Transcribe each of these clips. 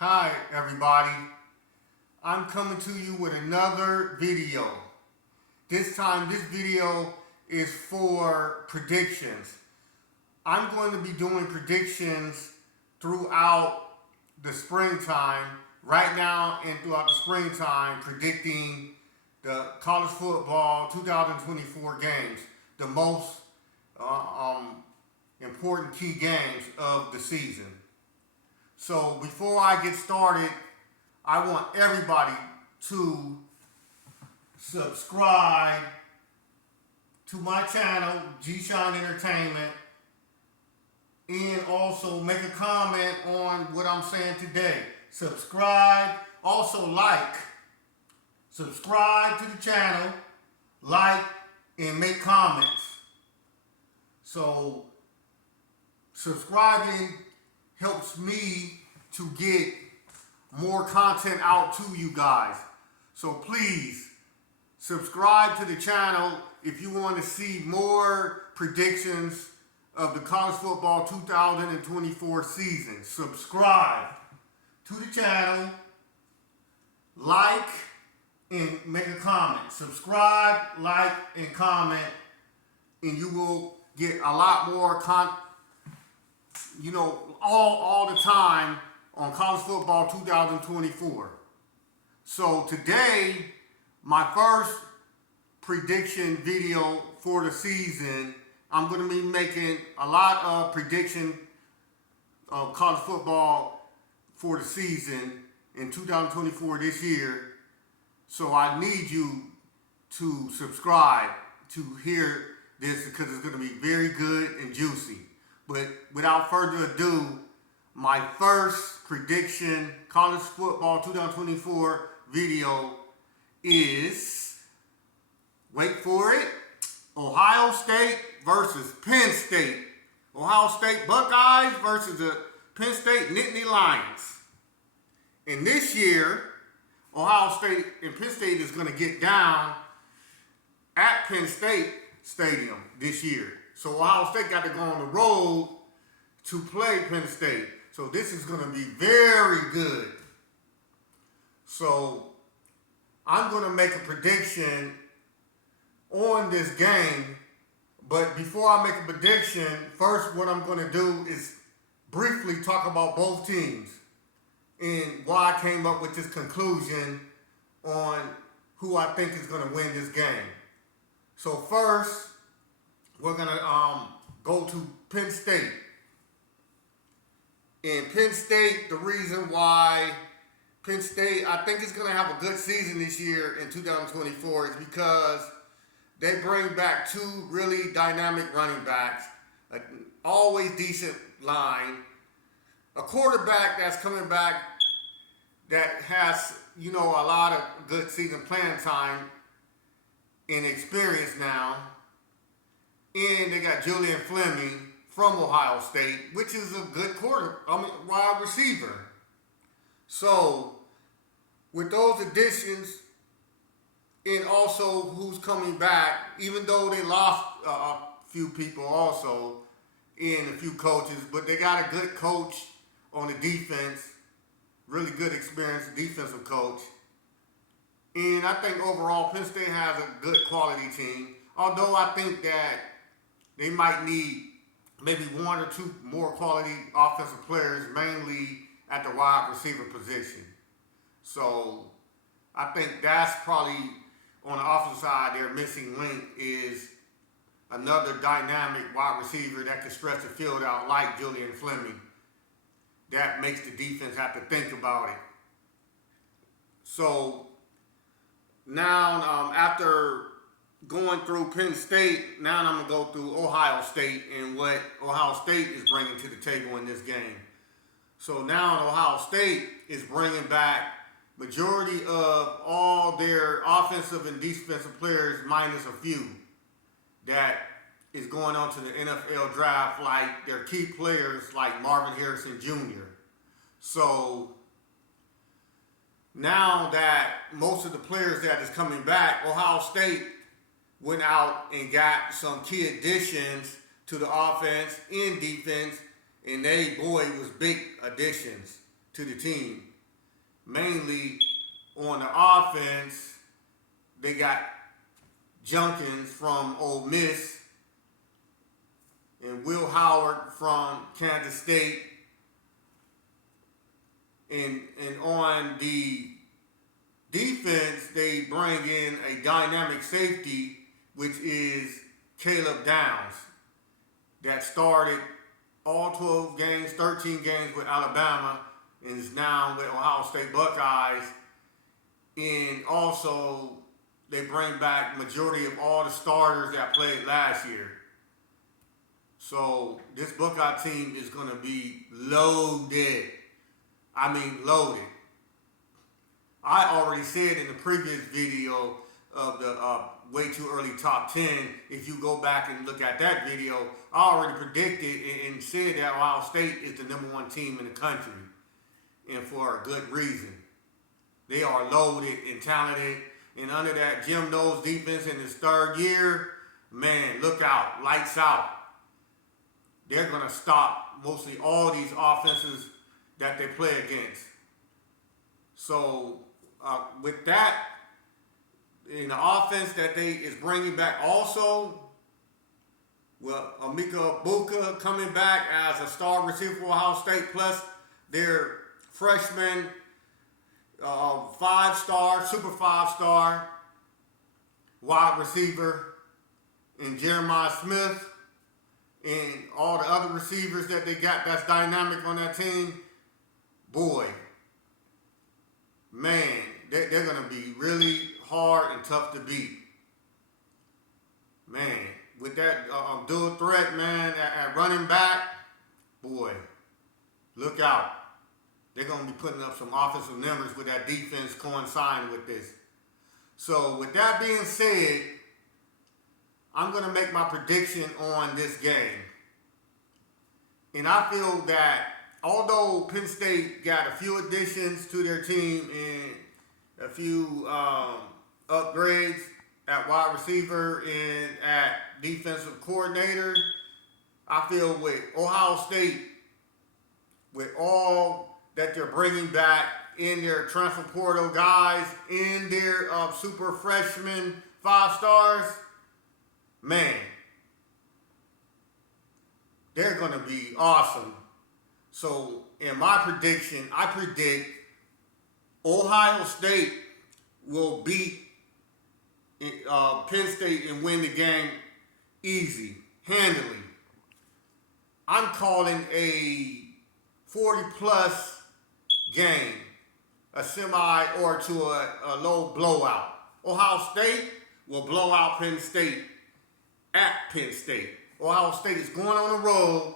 Hi everybody, I'm coming to you with another video. This time this video is for predictions. I'm going to be doing predictions throughout the springtime, right now and throughout the springtime, predicting the college football 2024 games, the most important key games of the season. So before I get started, I want everybody to subscribe to my channel, G-Shine Entertainment, and also make a comment on what I'm saying today. Subscribe, also like. Subscribe to the channel, like, and make comments. So subscribing helps me to get more content out to you guys. So please subscribe to the channel if you want to see more predictions of the college football 2024 season. Subscribe to the channel, like, and make a comment. Subscribe, like, and comment, and you will get a lot more all the time on college football 2024. So today, my first prediction video for the season, I'm going to be making a lot of prediction of college football for the season in 2024 this year. So I need you to subscribe to hear this because it's going to be very good and juicy. But without further ado, my first prediction college football 2024 video is, wait for it, Ohio State versus Penn State. Ohio State Buckeyes versus the Penn State Nittany Lions. And this year, Ohio State and Penn State is going to get down at Penn State Stadium this year. So Ohio State got to go on the road to play Penn State. So this is going to be very good. So I'm going to make a prediction on this game. But before I make a prediction, first what I'm going to do is briefly talk about both teams and why I came up with this conclusion on who I think is going to win this game. So first, we're going to go to Penn State. In Penn State, the reason why Penn State, I think, is going to have a good season this year in 2024 is because they bring back two really dynamic running backs, an always decent line, a quarterback that's coming back that has, a lot of good season playing time and experience now. And they got Julian Fleming from Ohio State, which is a good wide receiver. So with those additions, and also who's coming back, even though they lost a few people also and a few coaches, but they got a good coach on the defense, really good experienced defensive coach. And I think overall Penn State has a good quality team, although I think that they might need maybe one or two more quality offensive players, mainly at the wide receiver position. So I think that's probably, on the offensive side, their missing link is another dynamic wide receiver that can stretch the field out like Julian Fleming. That makes the defense have to think about it. So now, after going through Penn State, now I'm going to go through Ohio State and what Ohio State is bringing to the table in this game. So now Ohio State is bringing back majority of all their offensive and defensive players minus a few that is going on to the NFL draft, like their key players like Marvin Harrison Jr. So now that most of the players that is coming back, Ohio State went out and got some key additions to the offense and defense, and they, boy, was big additions to the team. Mainly on the offense, they got Junkins from Ole Miss and Will Howard from Kansas State. And on the defense, they bring in a dynamic safety, which is Caleb Downs, that started all 12 games, 13 games with Alabama, and is now with Ohio State Buckeyes. And also, they bring back majority of all the starters that played last year. So this Buckeye team is going to be loaded. I mean loaded. I already said in the previous video of the way too early top 10, if you go back and look at that video, I already predicted and said that Ohio State is the #1 team in the country. And for a good reason. They are loaded and talented. And under that Jim Knowles defense in his third year, man, look out, lights out. They're going to stop mostly all these offenses that they play against. So with that, in the offense that they is bringing back also, well, Emeka Egbuka coming back as a star receiver for Ohio State, plus their freshman 5-star, super 5-star wide receiver, and Jeremiah Smith, and all the other receivers that they got that's dynamic on that team. Boy, man, they're going to be really hard and tough to beat. Man, with that dual threat, man, at running back, boy, look out. They're going to be putting up some offensive numbers with that defense coinciding with this. So with that being said, I'm going to make my prediction on this game. And I feel that although Penn State got a few additions to their team and a few upgrades at wide receiver and at defensive coordinator, I feel with Ohio State, with all that they're bringing back in their transfer portal guys, in their super freshman 5-stars, man, they're going to be awesome. So in my prediction, I predict Ohio State will beat Penn State and win the game easy, handily. I'm calling a 40-plus game, a semi or to a low blowout. Ohio State will blow out Penn State at Penn State. Ohio State is going on the road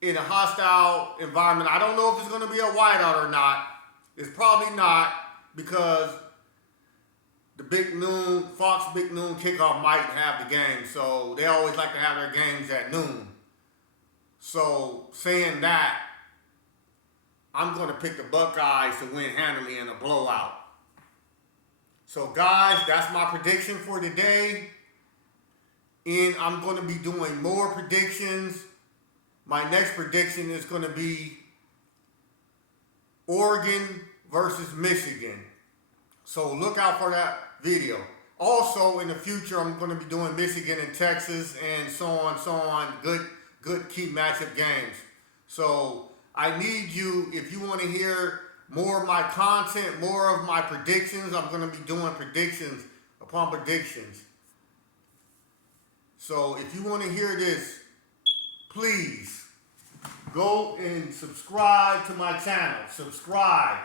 in a hostile environment. I don't know if it's going to be a whiteout or not. It's probably not, because the Fox Big Noon kickoff might have the game. So they always like to have their games at noon. So saying that, I'm going to pick the Buckeyes to win handily in a blowout. So guys, that's my prediction for today. And I'm going to be doing more predictions. My next prediction is going to be Oregon versus Michigan. So look out for that video. Also, in the future, I'm going to be doing Michigan and Texas and so on. Good key matchup games. So I need you, if you want to hear more of my content, more of my predictions, I'm going to be doing predictions upon predictions. So if you want to hear this, please go and subscribe to my channel. Subscribe.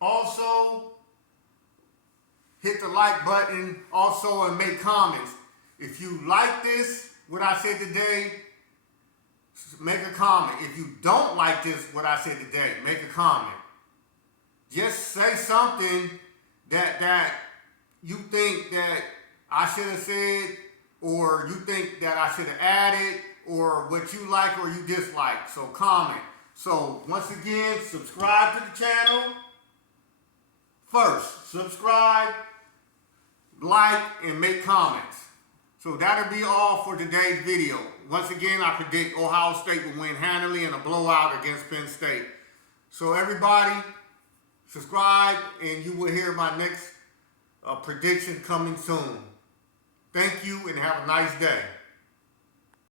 Also, hit the like button also and make comments. If you like this, what I said today, make a comment. If you don't like this, what I said today, make a comment. Just say something that you think that I should have said, or you think that I should have added, or what you like or you dislike. So comment. So once again, subscribe to the channel. First, subscribe, like, and make comments. So that'll be all for today's video. Once again, I predict Ohio State will win handily in a blowout against Penn State. So everybody, subscribe, and you will hear my next prediction coming soon. Thank you, and have a nice day.